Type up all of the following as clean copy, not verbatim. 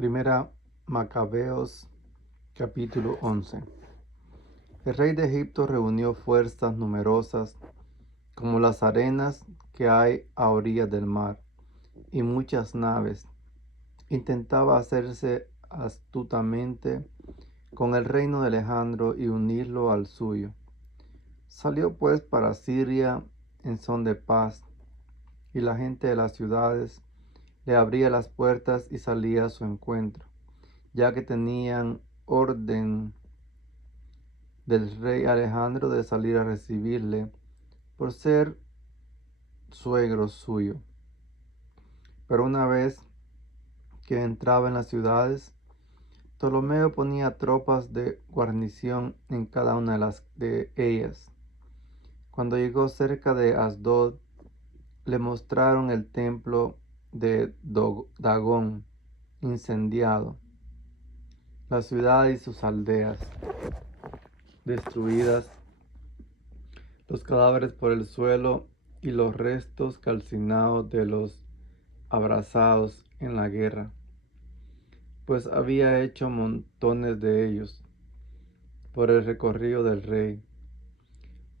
Primera Macabeos, capítulo 11. El rey de Egipto reunió fuerzas numerosas como las arenas que hay a orillas del mar, y muchas naves. Intentaba hacerse astutamente con el reino de Alejandro y unirlo al suyo. Salió pues para Siria en son de paz, y la gente de las ciudades le abría las puertas y salía a su encuentro, ya que tenían orden del rey Alejandro de salir a recibirle por ser suegro suyo. Pero una vez que entraba en las ciudades, Ptolomeo ponía tropas de guarnición en cada una de ellas. Cuando llegó cerca de Asdod, le mostraron el templo de Dagón incendiado, la ciudad y sus aldeas destruidas, los cadáveres por el suelo y los restos calcinados de los abrazados en la guerra, pues había hecho montones de ellos por el recorrido del rey.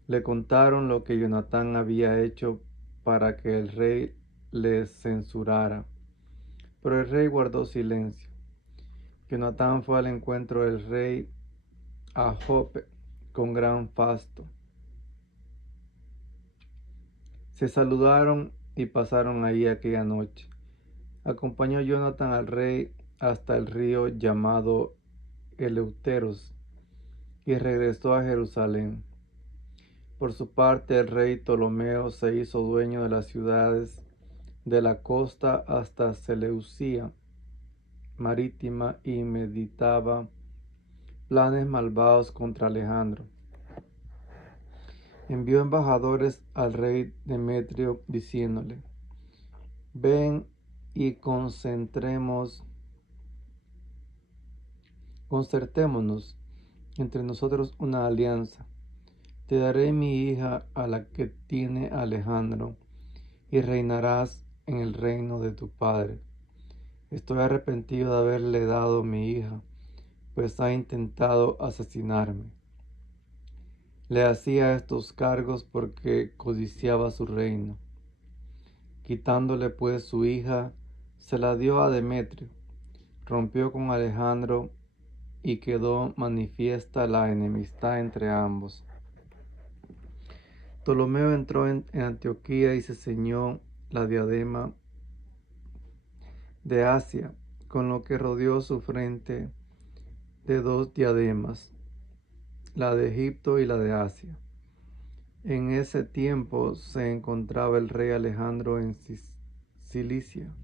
Le contaron lo que Jonatán había hecho para que el rey les censurara, pero el rey guardó silencio. Jonatán fue al encuentro del rey a Jope con gran fasto. Se saludaron y pasaron ahí aquella noche. Acompañó Jonatán al rey hasta el río llamado Eleuteros y regresó a Jerusalén. Por su parte, el rey Ptolomeo se hizo dueño de las ciudades de la costa hasta Seleucia marítima y meditaba planes malvados contra Alejandro. Envió embajadores al rey Demetrio diciéndole: ven y concertémonos entre nosotros una alianza. Te daré mi hija a la que tiene Alejandro, y reinarás en el reino de tu padre. Estoy arrepentido de haberle dado mi hija, pues ha intentado asesinarme. Le hacía estos cargos porque codiciaba su reino. Quitándole pues su hija, se la dio a Demetrio. Rompió con Alejandro y quedó manifiesta la enemistad entre ambos. Ptolomeo entró en Antioquía y se ceñó la diadema de Asia, con lo que rodeó su frente de dos diademas, la de Egipto y la de Asia. En ese tiempo se encontraba el rey Alejandro en Cilicia,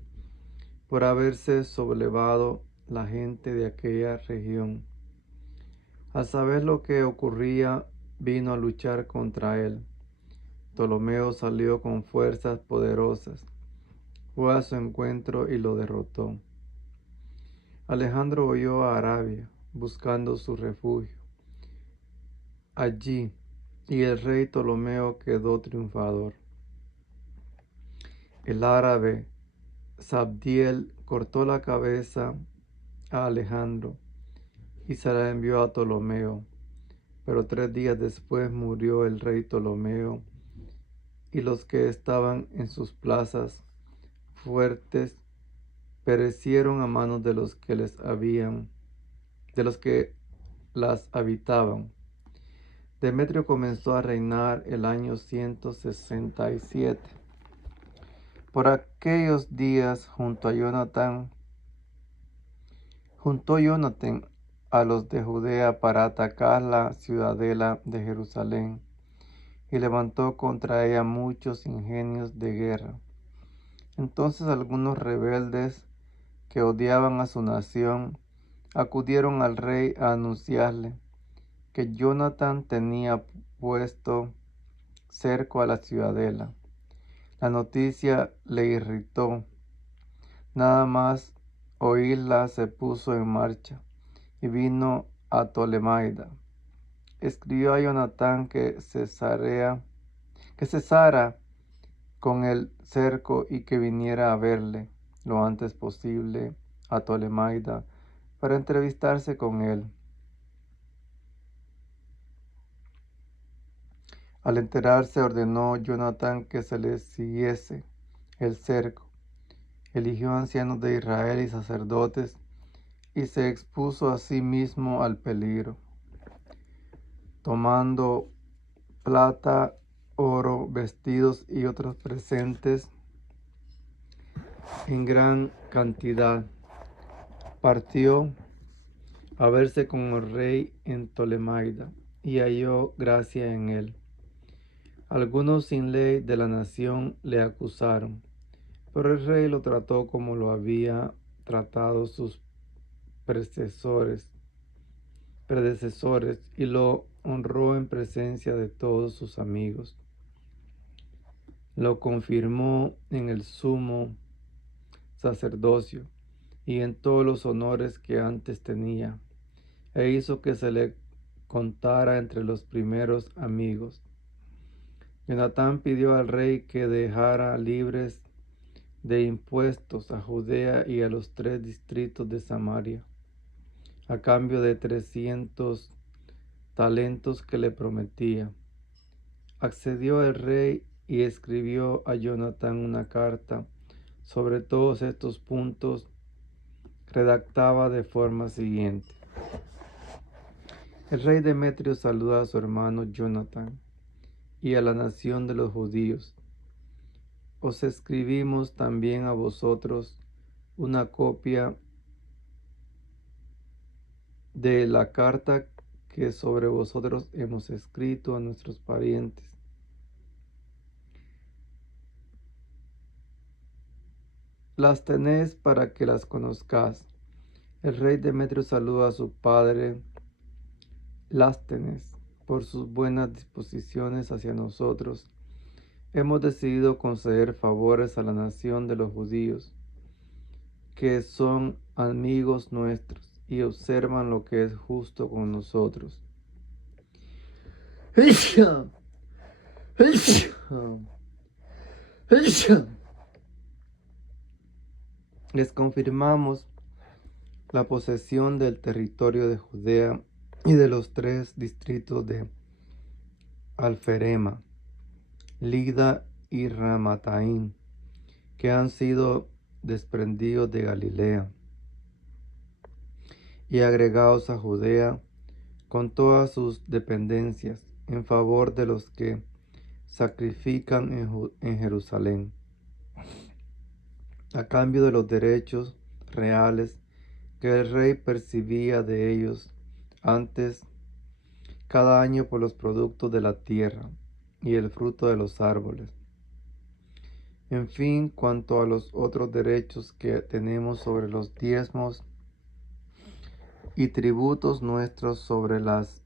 por haberse sublevado la gente de aquella región. Al saber lo que ocurría, vino a luchar contra él. Ptolomeo salió con fuerzas poderosas, fue a su encuentro y lo derrotó. Alejandro huyó a Arabia, buscando su refugio allí, y el rey Ptolomeo quedó triunfador. El árabe Sabdiel cortó la cabeza a Alejandro y se la envió a Ptolomeo, pero 3 días después murió el rey Ptolomeo, y los que estaban en sus plazas fuertes perecieron a manos de los que las habitaban. Demetrio comenzó a reinar el año 167. Por aquellos días juntó Jonatán a los de Judea para atacar la ciudadela de Jerusalén, y levantó contra ella muchos ingenios de guerra. Entonces algunos rebeldes que odiaban a su nación acudieron al rey a anunciarle que Jonatán tenía puesto cerco a la ciudadela. La noticia le irritó. Nada más oírla se puso en marcha y vino a Tolemaida. Escribió a Jonatán que cesara con el cerco y que viniera a verle lo antes posible a Tolemaida para entrevistarse con él. Al enterarse, ordenó Jonatán que se le siguiese el cerco. Eligió ancianos de Israel y sacerdotes y se expuso a sí mismo al peligro, tomando plata, oro, vestidos y otros presentes en gran cantidad. Partió a verse con el rey en Tolemaida y halló gracia en él. Algunos sin ley de la nación le acusaron, pero el rey lo trató como lo había tratado sus predecesores y lo honró en presencia de todos sus amigos. Lo confirmó en el sumo sacerdocio y en todos los honores que antes tenía, e hizo que se le contara entre los primeros amigos. Jonatán pidió al rey que dejara libres de impuestos a Judea y a los 3 distritos de Samaria, a cambio de 300 talentos que le prometía. Accedió el rey y escribió a Jonatán una carta sobre todos estos puntos. Redactaba de forma siguiente: el rey Demetrio saluda a su hermano Jonatán y a la nación de los judíos. Os escribimos también a vosotros una copia de la carta que sobre vosotros hemos escrito a nuestros parientes. Las tenéis para que las conozcáis. El rey Demetrio saluda a su padre Lástenes por sus buenas disposiciones hacia nosotros. Hemos decidido conceder favores a la nación de los judíos, que son amigos nuestros y observan lo que es justo con nosotros. Les confirmamos la posesión del territorio de Judea y de los 3 distritos de Alferema, Lida y Ramataim, que han sido desprendidos de Galilea y agregados a Judea con todas sus dependencias en favor de los que sacrifican en Jerusalén, a cambio de los derechos reales que el rey percibía de ellos antes cada año por los productos de la tierra y el fruto de los árboles. En fin, cuanto a los otros derechos que tenemos sobre los diezmos y tributos nuestros sobre las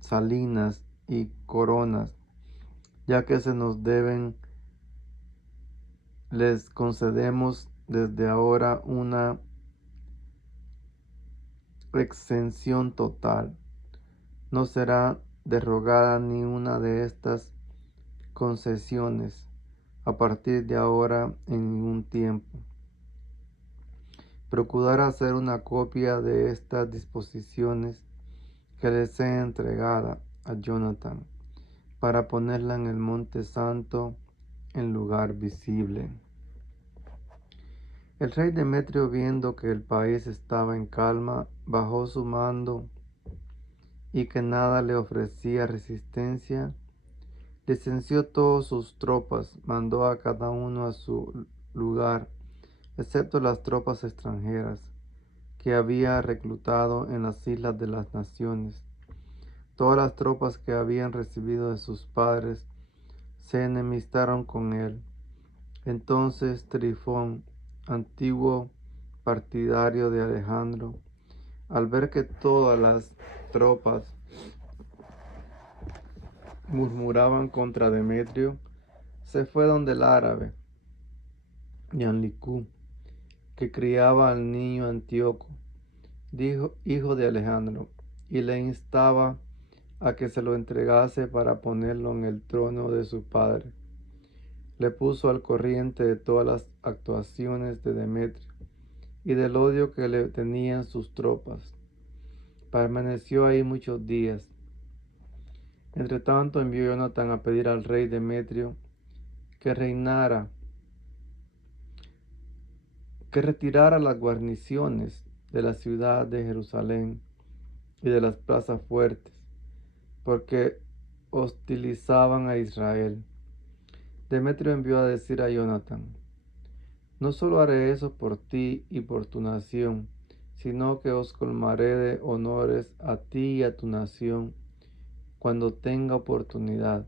salinas y coronas, ya que se nos deben, les concedemos desde ahora una exención total. No será derogada ni una de estas concesiones a partir de ahora en ningún tiempo. Procurar hacer una copia de estas disposiciones que les sea entregada a Jonatán para ponerla en el monte santo en lugar visible. El rey Demetrio, viendo que el país estaba en calma, bajó su mando y que nada le ofrecía resistencia, licenció todas sus tropas, mandó a cada uno a su lugar, excepto las tropas extranjeras que había reclutado en las islas de las naciones. Todas las tropas que habían recibido de sus padres se enemistaron con él. Entonces Trifón, antiguo partidario de Alejandro, al ver que todas las tropas murmuraban contra Demetrio, se fue donde el árabe Yanlicú, que criaba al niño Antíoco, hijo de Alejandro, y le instaba a que se lo entregase para ponerlo en el trono de su padre. Le puso al corriente de todas las actuaciones de Demetrio y del odio que le tenían sus tropas. Permaneció ahí muchos días. Entre tanto envió Jonatán a pedir al rey Demetrio que retirara las guarniciones de la ciudad de Jerusalén y de las plazas fuertes, porque hostilizaban a Israel. Demetrio envió a decir a Jonatán: no solo haré eso por ti y por tu nación, sino que os colmaré de honores a ti y a tu nación cuando tenga oportunidad.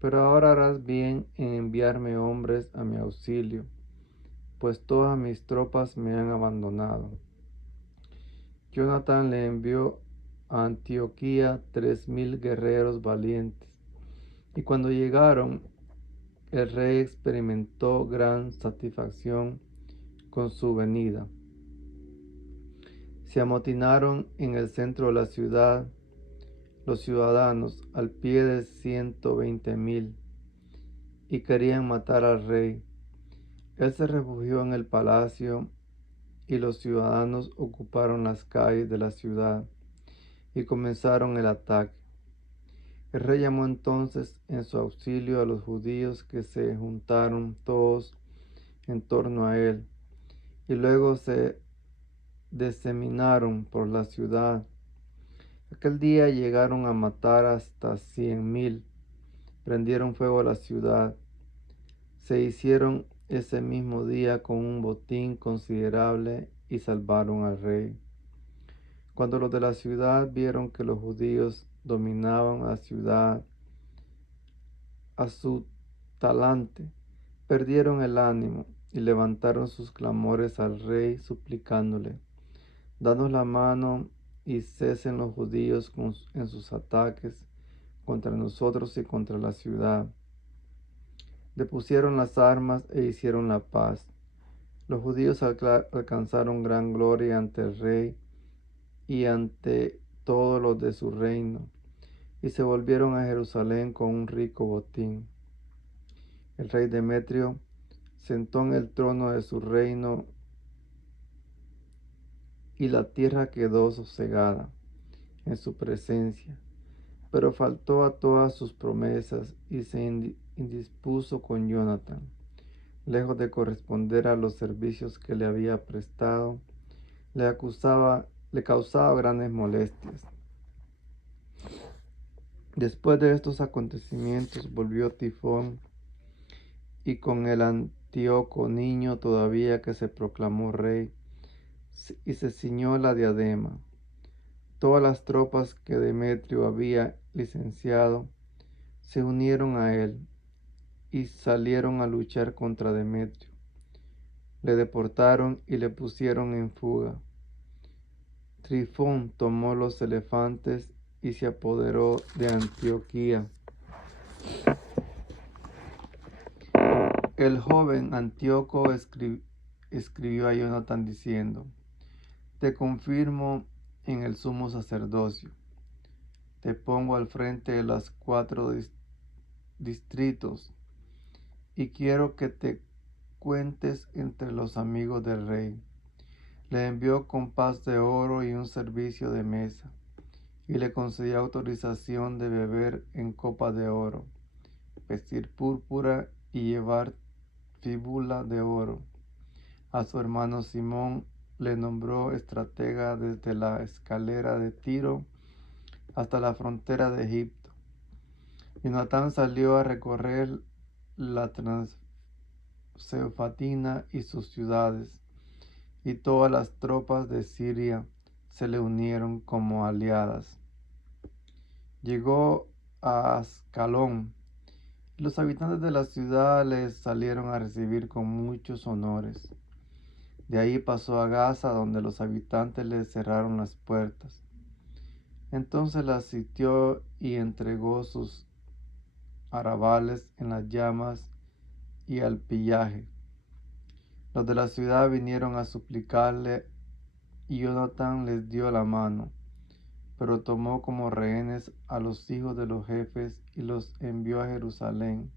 Pero ahora harás bien en enviarme hombres a mi auxilio, pues todas mis tropas me han abandonado. Jonatán le envió a Antioquía 3000 guerreros valientes, y cuando llegaron, el rey experimentó gran satisfacción con su venida. Se amotinaron en el centro de la ciudad los ciudadanos al pie de 120,000 y querían matar al rey. Él se refugió en el palacio y los ciudadanos ocuparon las calles de la ciudad y comenzaron el ataque. El rey llamó entonces en su auxilio a los judíos que se juntaron todos en torno a él y luego se diseminaron por la ciudad. Aquel día llegaron a matar hasta 100,000, prendieron fuego a la ciudad. Se hicieron ese mismo día con un botín considerable y salvaron al rey. Cuando los de la ciudad vieron que los judíos dominaban la ciudad a su talante, perdieron el ánimo y levantaron sus clamores al rey suplicándole: danos la mano y cesen los judíos en sus ataques contra nosotros y contra la ciudad. Depusieron las armas e hicieron la paz. Los judíos alcanzaron gran gloria ante el rey y ante todos los de su reino, y se volvieron a Jerusalén con un rico botín. El rey Demetrio sentó en el trono de su reino y la tierra quedó sosegada en su presencia, pero faltó a todas sus promesas y se indispuso con Jonatán. Lejos de corresponder a los servicios que le había prestado, le causaba grandes molestias. Después de estos acontecimientos volvió Tifón, y con el Antíoco, niño todavía, que se proclamó rey y se ciñó la diadema. Todas las tropas que Demetrio había licenciado se unieron a él y salieron a luchar contra Demetrio. Le deportaron y le pusieron en fuga. Trifón tomó los elefantes y se apoderó de Antioquía. El joven Antíoco escribió a Jonatán diciendo: te confirmo en el sumo sacerdocio, te pongo al frente de los 4 distritos y quiero que te cuentes entre los amigos del rey. Le envió compás de oro y un servicio de mesa, y le concedió autorización de beber en copa de oro, vestir púrpura y llevar fíbula de oro. A su hermano Simón le nombró estratega desde la escalera de Tiro hasta la frontera de Egipto. Jonatán salió a recorrer la Transeufatina y sus ciudades, y todas las tropas de Siria se le unieron como aliadas. Llegó a Ascalón, y los habitantes de la ciudad le salieron a recibir con muchos honores. De ahí pasó a Gaza, donde los habitantes le cerraron las puertas. Entonces la sitió y entregó sus arrabales en las llamas y al pillaje. Los de la ciudad vinieron a suplicarle y Jonatán les dio la mano, pero tomó como rehenes a los hijos de los jefes y los envió a Jerusalén.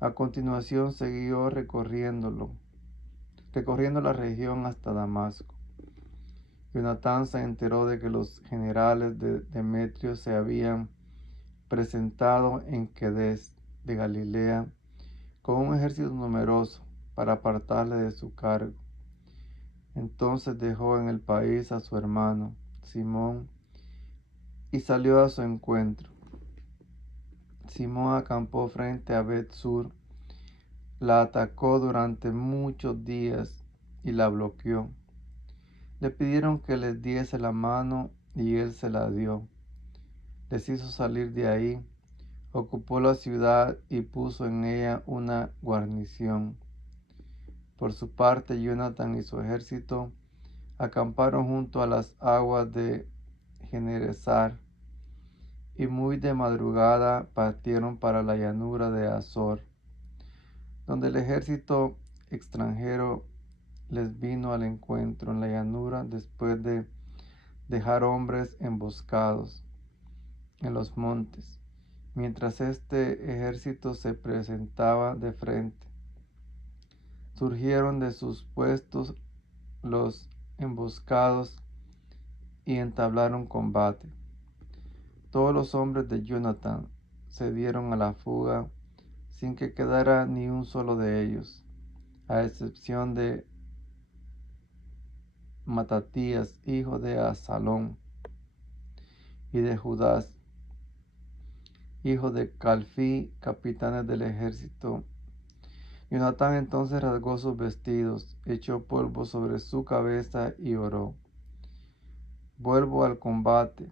A continuación siguió recorriéndolo recorriendo la región hasta Damasco. Jonatán se enteró de que los generales de Demetrio se habían presentado en Quedes de Galilea con un ejército numeroso para apartarle de su cargo. Entonces dejó en el país a su hermano Simón y salió a su encuentro. Simón acampó frente a Bet-sur, la atacó durante muchos días y la bloqueó. Le pidieron que les diese la mano y él se la dio. Les hizo salir de ahí, ocupó la ciudad y puso en ella una guarnición. Por su parte, Jonatán y su ejército acamparon junto a las aguas de Generesar y muy de madrugada partieron para la llanura de Azor, donde el ejército extranjero les vino al encuentro en la llanura después de dejar hombres emboscados en los montes, mientras este ejército se presentaba de frente. Surgieron de sus puestos los emboscados y entablaron combate. Todos los hombres de Jonatán se dieron a la fuga sin que quedara ni un solo de ellos, a excepción de Matatías, hijo de Asalón, y de Judás, hijo de Calfí, capitanes del ejército. Jonatán entonces rasgó sus vestidos, echó polvo sobre su cabeza y oró: vuelvo al combate,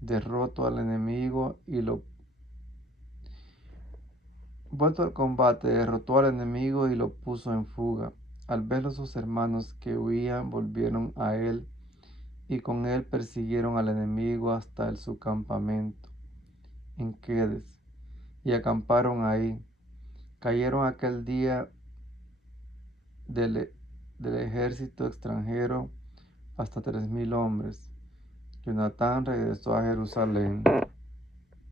derroto al enemigo y lo Vuelto al combate, derrotó al enemigo y lo puso en fuga. Al verlo sus hermanos que huían, volvieron a él y con él persiguieron al enemigo hasta su campamento en Quedes y acamparon ahí. Cayeron aquel día del ejército extranjero hasta 3000 hombres. Jonatán regresó a Jerusalén.